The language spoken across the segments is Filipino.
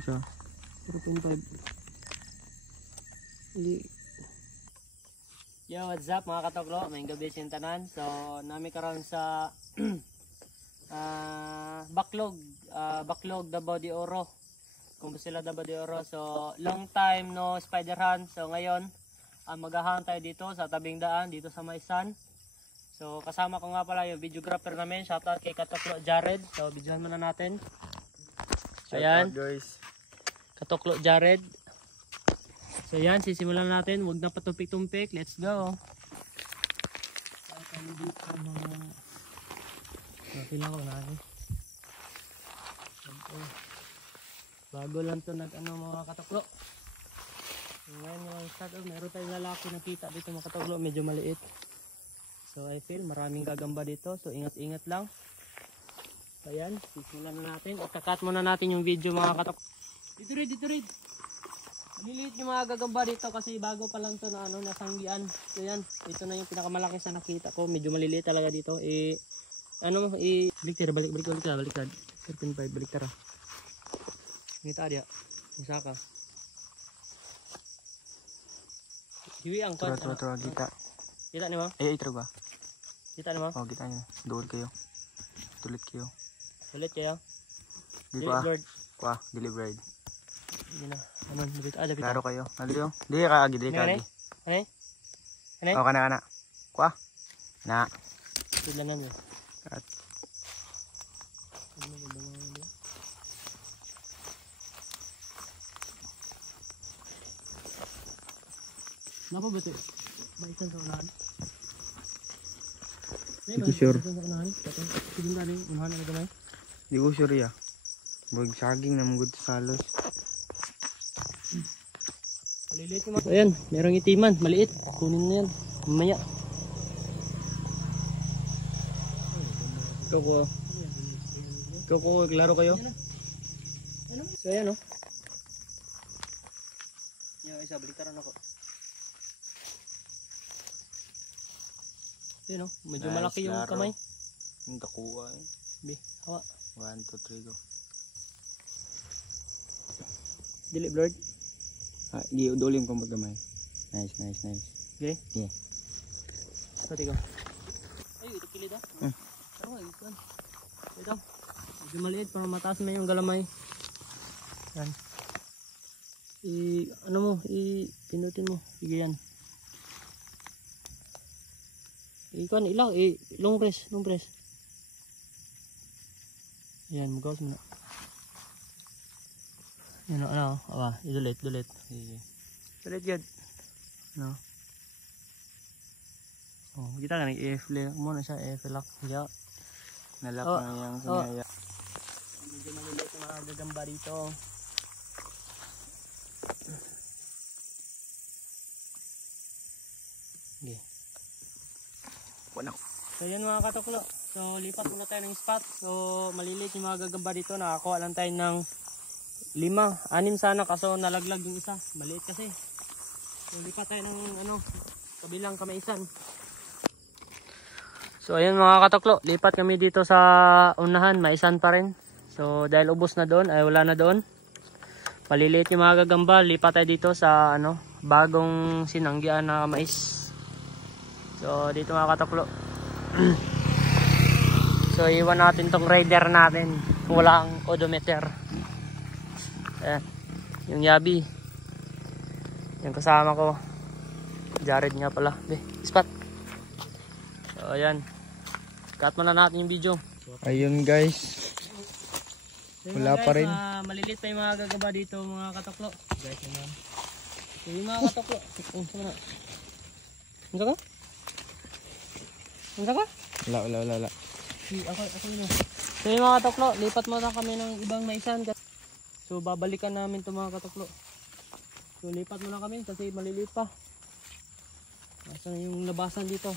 Isa. 0.5. Yo, what's up mga katoklo? May gabi sintanan. So, nami karon sa Backlog Davao de Oro. Kung sila Davao de Oro. So, long time no spider hunt. So, ngayon, maghahunt tayo dito sa tabing daan, dito sa Maisan. So, kasama ko nga pala yung videographer namin. Shoutout kay Katoklo Jared. So, videohan muna natin. So, ayan. Guys. Katoklo Jared. So yan, sisimulan natin. Huwag na patumpik-tumpik. Let's go. Pila ko na. Bago lang to mga katoklo. Ngayon yung start off, meron tayong lalaki nakita dito mga katoklo. Medyo maliit. So I feel maraming gagamba dito. So ingat-ingat lang. So yan, sisimulan na natin. Ikakat muna natin yung video mga katoklo. Dito rin. Maliliit yung mga gagamba dito kasi bago pa lang to na nasanggian. So yan, ito na yung pinakamalaki sa nakita ko. Medyo maliliit talaga dito. Baliktad. 0.5, baliktad. Ngita dia. Isa ka. Hiwi ang kon. Turo, kita. Kita ni mo? Itro ba? Kita ni mo? Oh, kita niya. Duol kayo. Tulit kayo. Ulit kayo. Di pa. Kuha, delivered. Hindi na. Dapat. Klaro kayo. Naliyo. Dili ka agi. Ano? Oh, kana. Kuha. Na. Sila na niyo. At. Napa ba ito? Baikan sa unahan? Di ko sure. Di ko sure ya. Bug saging na mugod sa salos. Ayan, merong itiman, maliit. Kunin na yan, mamaya. Koko, klaro kayo? So ayan o. Yung isa, baliktaran ako. Ayan o, medyo nice, malaki yung laro. Kamay. Yung takuha eh. Bi, hawa. 1, 2, 3, go. Dili blurred. Giudulim ko magdamay. Nice. Okay? Yeah. Pati ko. Ay, ito kilid ah. Pero ay, ito. Ito. Medyo maliit para mataas na yung galamay. Yan. Pinutin mo. Sige yan. Long press. Yan, magawas mo na. Yan idulit. Sige. Dulit yun. No. Oh, kita kan i-flare mo na siya, i-lock siya. Nalock na yung sinaya. Medyo maliliit yung mga gagamba dito. Okay. Wala. So yan mga katoklo. So lipat muna tayo ng spot. So maliliit yung mga gagamba dito. Nakakuha lang tayo ng 5, 6 sana kaso nalaglag yung isa. Maliit kasi. So lipat tayo ng kabilang kamaisan. So ayun mga katoklo, lipat kami dito sa unahan, Maisan pa rin. So dahil ubos na doon, ay wala na doon. Maliliit yung mga gagamba, lipat tayo dito sa bagong sinanggian na mais. So dito mga katoklo. So iwan natin tong rider natin. Walang odometer. Ayan. Yung yabi. Yung kasama ko. Jared nga pala. Spot. So ayan. Cut muna natin yung video. Ayun guys. Wala pa rin. Malilit pa yung mga gagaba dito mga katoklo. Guys naman. So yung mga katoklo. Sama na. Unsa ka? Wala. Ako yun. So yung mga katoklo, lipat muna kami ng ibang maisan. So babalikan namin itong mga katoklo. So lipat muna kami kasi maliliit pa. Nasaan yung labasan dito.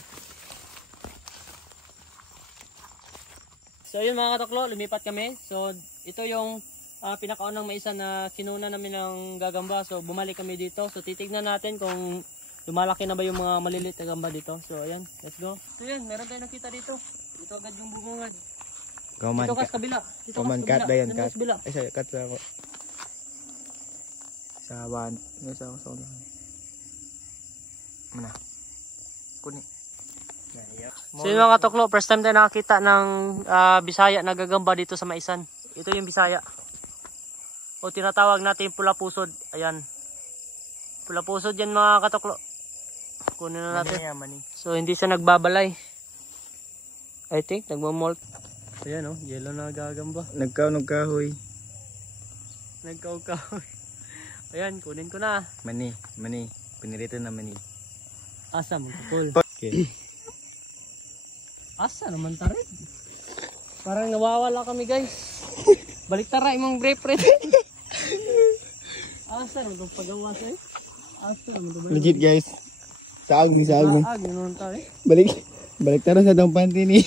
So yun mga katoklo, lumipat kami. So ito yung pinakaunang maisan na kinuna namin ng gagamba. So bumalik kami dito. So titignan natin kung lumalaki na ba yung mga maliliit na gamba dito. So ayan, let's go. So yun, meron tayong nakita dito. Ito agad yung bubungad. Dito ka sa kabila. Cut ba yan? Cut. Ay, cut ako. Sa ban. Sa ulang. Mana? Kuni. So yun mga katuklo, first time tayo nakakita ng Bisaya nagagamba dito sa Maisan. Ito yung Bisaya. O tinatawag natin pula pusod. Ayan. Pula pusod yan mga katuklo. Kunin na natin. So hindi siya nagbabalay. I think nagmamolt. Ayan o, yellow na gagamba. Nagkahoy. Nagkaw-kaw. Ayan, kunin ko na. Mani. Pinirito na mani. Asa magkakul. Okay. Asa naman tarig? Parang nawawala kami guys. Balik tara imong brief friend. Asa naman itong pagawa sa'yo? Asa naman ito ba? Legit guys. Saag ni. Yun naman tayo. Balik tara sa tong panty ni.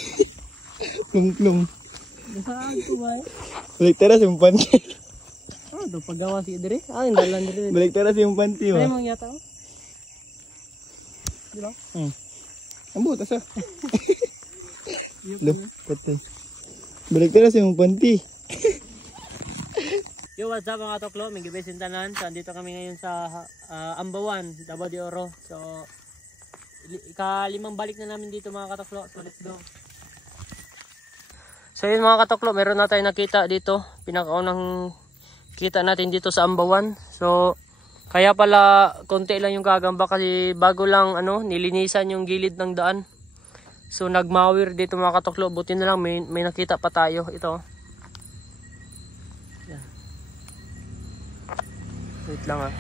Klung. Saan ko ba eh? Balik tara sa panty. Ito pagawa si Idri. Yung dalan diri. Balik tara sa panty Kaya mong yata oh. Di ba? Ambo tasa. Look, patay. Balik tara sa panty. Yo, what's up mga toklo? May gibesin tanan. So, andito kami ngayon sa Ambawan, Davao de Oro. So, ikalimang balik na namin dito mga katoklo. So, let's go. So, yun mga katoklo, meron na tayong nakita dito. Pinakaunang kita natin dito sa Ambawan. So, kaya pala konti lang yung gagamba kasi bago lang nilinisan yung gilid ng daan. So, nagmawir dito mga katoklo. Buti na lang may nakita pa tayo. Ito. Yan. Wait lang ah.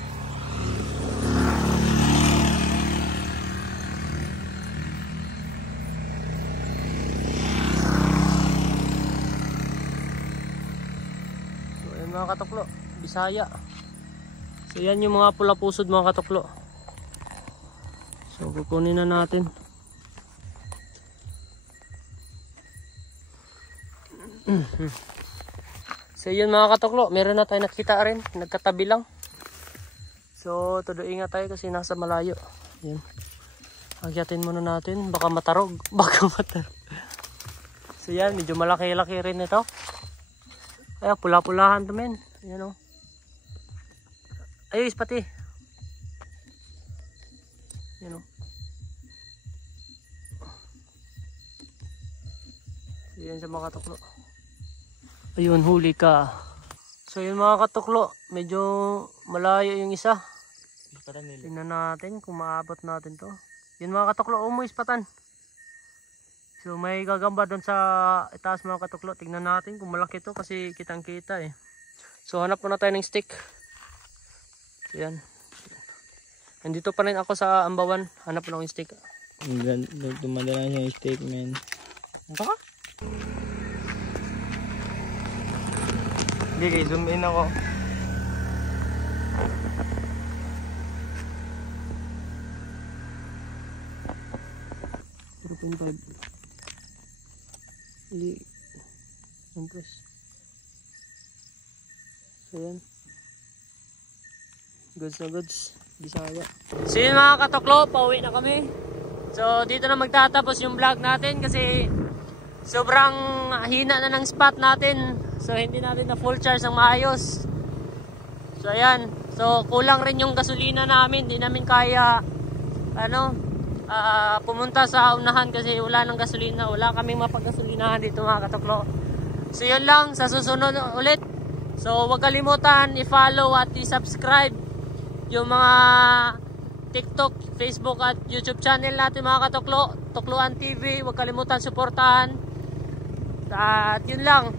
So, ayan mga katoklo. Bisaya. So, yan yung mga pula-pusod mga katoklo. So, kukunin na natin. So, yun mga katoklo. Meron na tayo nakita rin. Nagkatabi lang. So, todo ingat tayo kasi nasa malayo. Yan. Agyatin muna natin. Baka matarog. So, yan. Medyo malaki-laki rin ito. Ay, pula-pulahan to men. Yan o. Ayos pati. Yan o. Yan sa mga katuklo. Ayun, huli ka. So yun mga katuklo, medyo malayo yung isa. Tingnan natin kung maabot natin to. Yun mga katuklo, umuis patan. So may gagamba doon sa itaas mga katuklo. Tingnan natin kung malaki to kasi kitang kita eh. So hanap muna tayo ng stick. Yan. Nandito pa rin ako sa Ambawan. Hanap mo ng stick. Dumadala niya yung stick man. Baka? Hindi guys, zoom in ako. Hindi. Press. So yan. Goods na goods. Bisaya. So yun mga katoklo, pauwi na kami. So dito na magtatapos yung vlog natin kasi sobrang hina na ng spot natin. So hindi natin na full charge ang maayos. So ayan. So kulang rin yung gasolina namin. Hindi namin kaya pumunta sa unahan kasi wala ng gasolina. Wala kaming mapagasolinahan dito mga katoklo. So yun lang. Sa susunod ulit. So huwag kalimutan i-follow at i-subscribe yung mga TikTok, Facebook at YouTube channel natin mga katoklo. Tukluan TV. Huwag kalimutan suportahan. At yun lang.